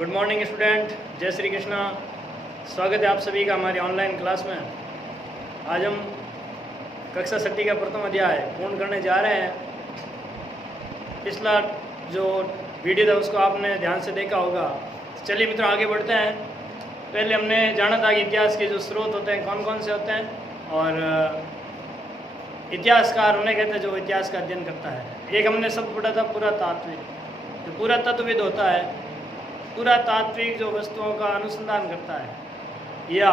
Good morning student, जय श्री कृष्णा। स्वागत है आप सभी का हमारी ऑनलाइन क्लास में। आज हम कक्षा 6 का प्रथम अध्याय पूर्ण करने जा रहे हैं। पिछला जो वीडियो था उसको आपने ध्यान से देखा होगा। चलिए मित्रों आगे बढ़ते हैं। पहले हमने जाना था कि इतिहास के जो स्रोत होते हैं कौन कौन से होते हैं, और इतिहासकार उन्हें कहते हैं जो इतिहास का अध्ययन करता है। एक हमने शब्द पढ़ा था पुरातात्विक। जो पुरातत्वविद होता है, पुरातात्विक जो वस्तुओं का अनुसंधान करता है या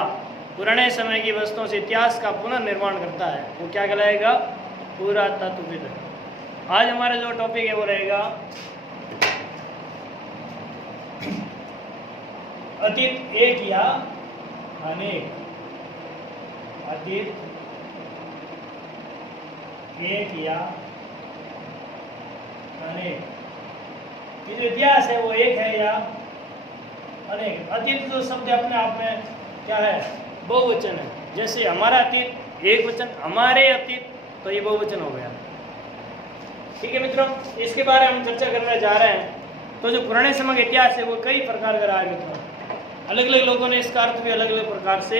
पुराने समय की वस्तुओं से इतिहास का पुनर्निर्माण करता है, वो क्या कहलाएगा? पुरातत्वविद। आज हमारा जो टॉपिक है वो रहेगा अतीत एक या अनेक। अतीत एक या अनेक। ये जो इतिहास है वो एक है या अनेक। अतीत जो शब्द अपने आप में क्या है? बहुवचन है। जैसे हमारा अतीत एक वचन, हमारे अतीत, तो ये बहुवचन हो गया। ठीक है मित्रों, इसके बारे में हम चर्चा करने जा रहे हैं। तो जो पुराने समय का इतिहास है वो कई प्रकार का रहा है मित्रों। अलग अलग लोगों ने इसका अर्थ भी अलग अलग प्रकार से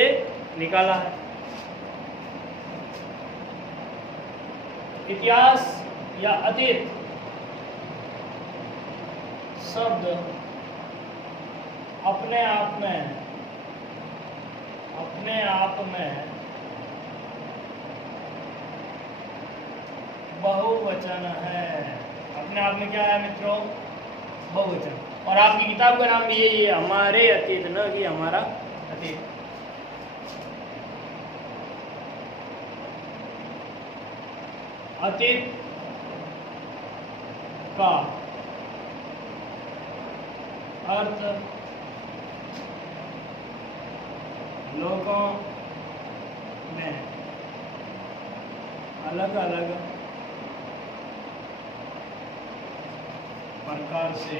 निकाला है। इतिहास या अतीत शब्द अपने आप में बहुवचन है। अपने आप में क्या है मित्रों? बहुवचन। और आपकी किताब का नाम भी यही है, हमारे अतीत, न कि हमारा अतीत। अतीत का अर्थ लोगों ने अलग अलग प्रकार से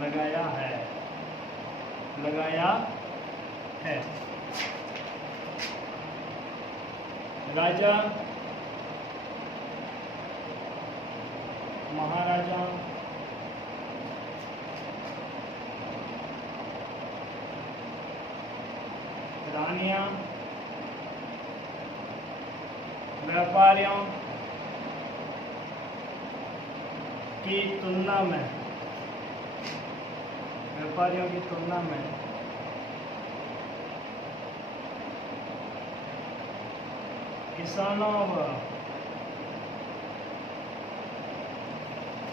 लगाया है। राजा, महाराजा, रानियां, व्यापारियों की तुलना में किसानों व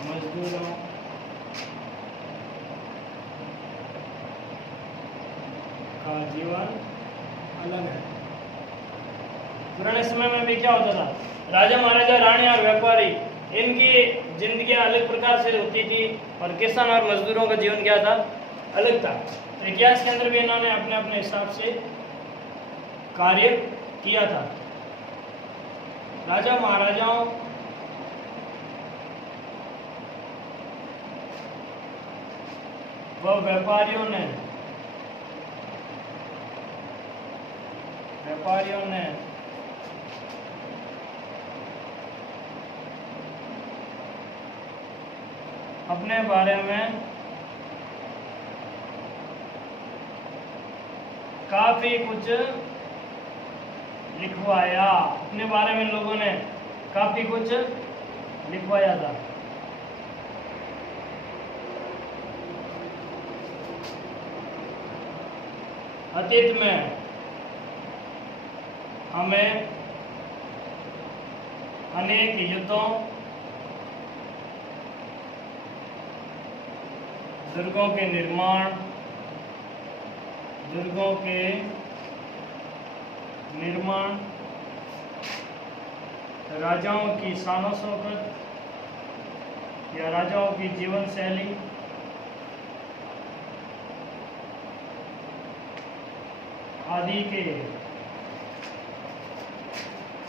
मजदूरों का जीवन अलग है। पुराने समय में भी क्या होता था? राजा, महाराजा, रानी और व्यापारी, इनकी जिंदगियां अलग प्रकार से होती थी, और किसान और मजदूरों का जीवन क्या था? अलग था। तो इतिहास के अंदर भी इन्होंने अपने अपने हिसाब से कार्य किया था। राजा महाराजाओं व व्यापारियों ने अपने बारे में काफी कुछ लिखवाया। अपने बारे में लोगों ने काफी कुछ लिखवाया था। अतीत में हमें अनेक युद्धों, दुर्गों के निर्माण, राजाओं की शान शौकत या राजाओं की जीवन शैली, आदि के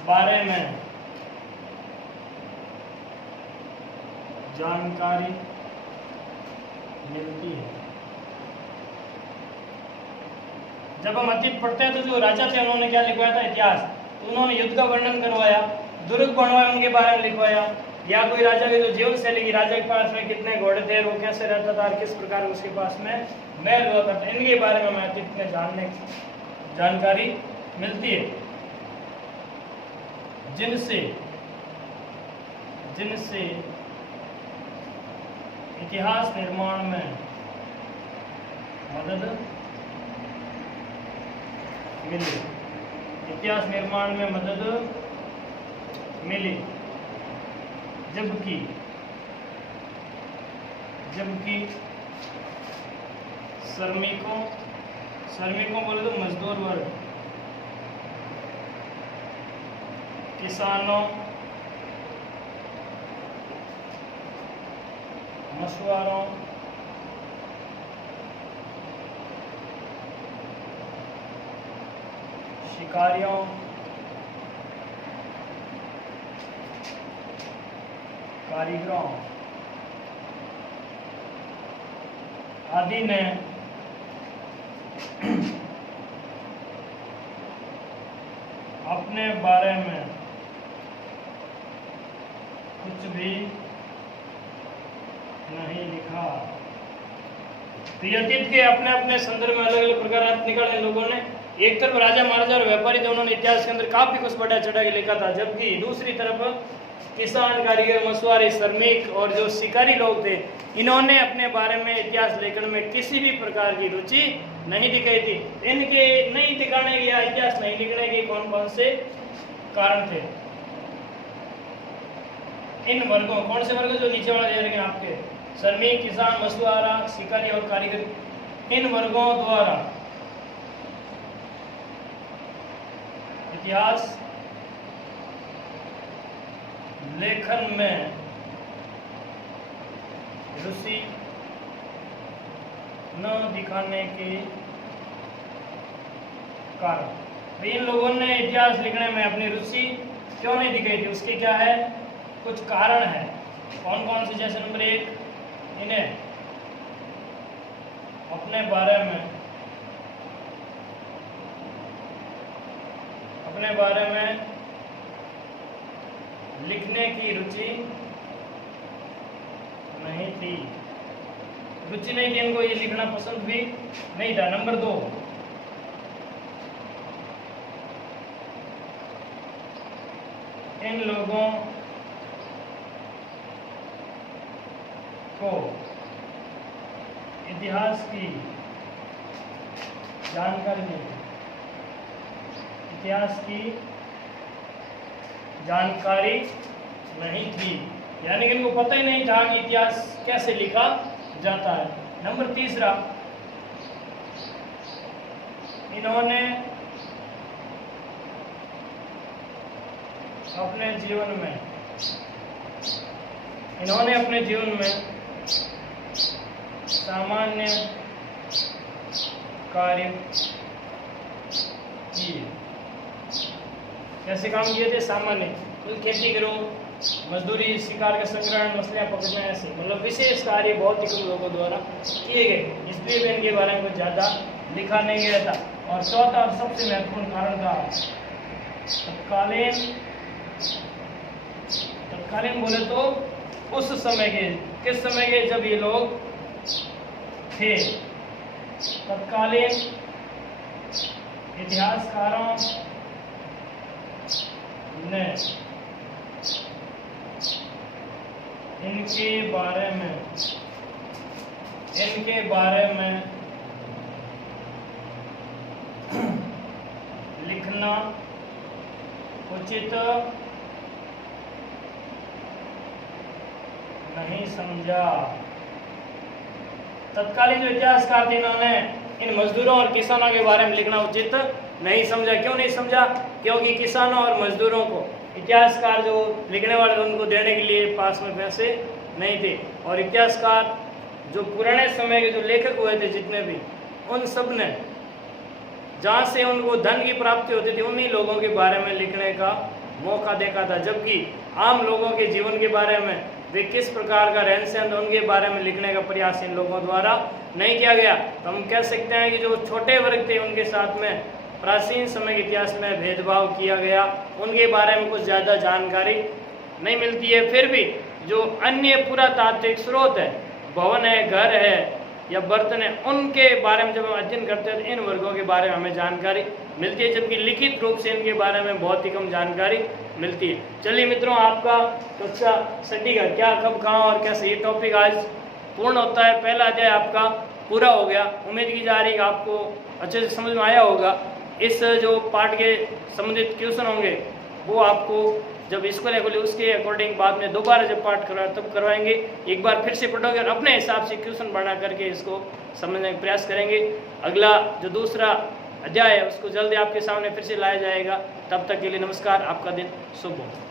बारे में जानकारी मिलती है। जब हम अतीत पढ़ते हैं तो जो राजा थे उन्होंने क्या लिखवाया था? इतिहास। तो उन्होंने युद्ध का वर्णन करवाया, दुर्ग बनवाए उनके बारे में लिखवाया, या कोई राजा के जो जीवन शैली की, राजा के पास में कितने घोड़े थे, वो कैसे रहता था और किस प्रकार उसके पास में महल हुआ करता, इनके बारे में हमें अतीत में जानकारी मिलती है, जिनसे इतिहास निर्माण में मदद मिली, इतिहास निर्माण में मदद मिली। जबकि श्रमिकों बोले तो मजदूर वर्ग, किसानों, मछुआरों, शिकारियों, कारीगरों आदि ने अपने बारे में कुछ भी नहीं लिखा। तो अतीत के अपने अपने संदर्भ में अलग अलग प्रकार अर्थ निकाले लोगों ने। एक तरफ राजा महाराजा और व्यापारी थे, उन्होंने इतिहास के अंदर काफी कुछ बढ़ा चढ़ा के लिखा था, जबकि दूसरी तरफ किसान, कारीगर, मछुआरे, श्रमिक और जो शिकारी लोग थे, इन्होंने अपने बारे में इतिहास लेखन में किसी भी प्रकार की रुचि नहीं दिखाई थी। इनके नहीं दिखाने के या इतिहास नहीं लिखने के कौन कौन से कारण थे? इन वर्गों, कौन से वर्ग जो नीचे वाला दे रहे हैं आपके, श्रमिक, किसान, मछुआरा, शिकारी और कारीगर, इन वर्गों द्वारा इतिहास लेखन में रुचि न दिखाने के कारण। इन लोगों ने इतिहास लिखने में अपनी रुचि क्यों नहीं दिखाई थी, उसके क्या है, कुछ कारण है। कौन कौन से? जैसे नंबर 1, इन्हें अपने बारे में लिखने की रुचि नहीं थी। रुचि नहीं थी इनको, ये लिखना पसंद भी नहीं था। नंबर 2, इन लोगों को इतिहास की जानकारी नहीं, इतिहास की जानकारी नहीं थी, यानी कि इनको पता ही नहीं था कि इतिहास कैसे लिखा जाता है। नंबर 3, इन्होंने अपने जीवन में सामान्य कार्य किए। कैसे काम किए थे? सामान्य, खेती करो, मजदूरी, शिकार का संग्रहण, मछलियां पकड़ना, ऐसे मतलब विशेष कार्य बहुत ही कम लोगों द्वारा किए गए, इसलिए भी इनके बारे में कुछ ज़्यादा लिखा नहीं गया था। और चौथा और सबसे महत्वपूर्ण कारण था तत्कालीन बोले तो उस समय के, किस समय के, जब ये लोग थे, तत्कालीन इतिहासकारों ने इनके बारे में लिखना उचित नहीं समझा। तत्कालीन जो इतिहासकार थे, इन्होंने इन मजदूरों और किसानों के बारे में लिखना उचित नहीं समझा। क्यों नहीं समझा? क्योंकि किसानों और मजदूरों को इतिहासकार जो लिखने वाले उनको देने के लिए पास में पैसे नहीं थे, और इतिहासकार जो पुराने समय के जो लेखक हुए थे जितने भी, उन सब ने जहाँ से उनको धन की प्राप्ति होती थी उन्हीं लोगों के बारे में लिखने का मौका देखा था, जबकि आम लोगों के जीवन के बारे में, वे किस प्रकार का रहन सहन, उनके बारे में लिखने का प्रयास इन लोगों द्वारा नहीं किया गया। तो हम कह सकते हैं कि जो छोटे वर्ग थे उनके साथ में प्राचीन समय के इतिहास में भेदभाव किया गया, उनके बारे में कुछ ज़्यादा जानकारी नहीं मिलती है। फिर भी जो अन्य पुरातात्विक स्रोत है, भवन है, घर है या बर्तन है, उनके बारे में जब हम अध्ययन करते हैं तो इन वर्गों के बारे में हमें जानकारी मिलती है, जबकि लिखित रूप से इनके बारे में बहुत ही कम जानकारी मिलती है। चलिए मित्रों, आपका कक्षा छठी का क्या, कब, कहाँ और कैसे, ये टॉपिक आज पूर्ण होता है। पहला अध्याय आपका पूरा हो गया। उम्मीद की जा रही है आपको अच्छे से समझ में आया होगा। इस जो पाठ के संबंधित क्वेश्चन होंगे वो आपको जब स्कूल है खोले उसके अकॉर्डिंग बाद में दोबारा जब पाठ करवाए तब करवाएंगे। एक बार फिर से पढ़ोगे और अपने हिसाब से क्वेश्चन बना करके इसको समझने का प्रयास करेंगे। अगला जो दूसरा अध्याय है उसको जल्दी आपके सामने फिर से लाया जाएगा। तब तक के लिए नमस्कार, आपका दिन शुभ हो।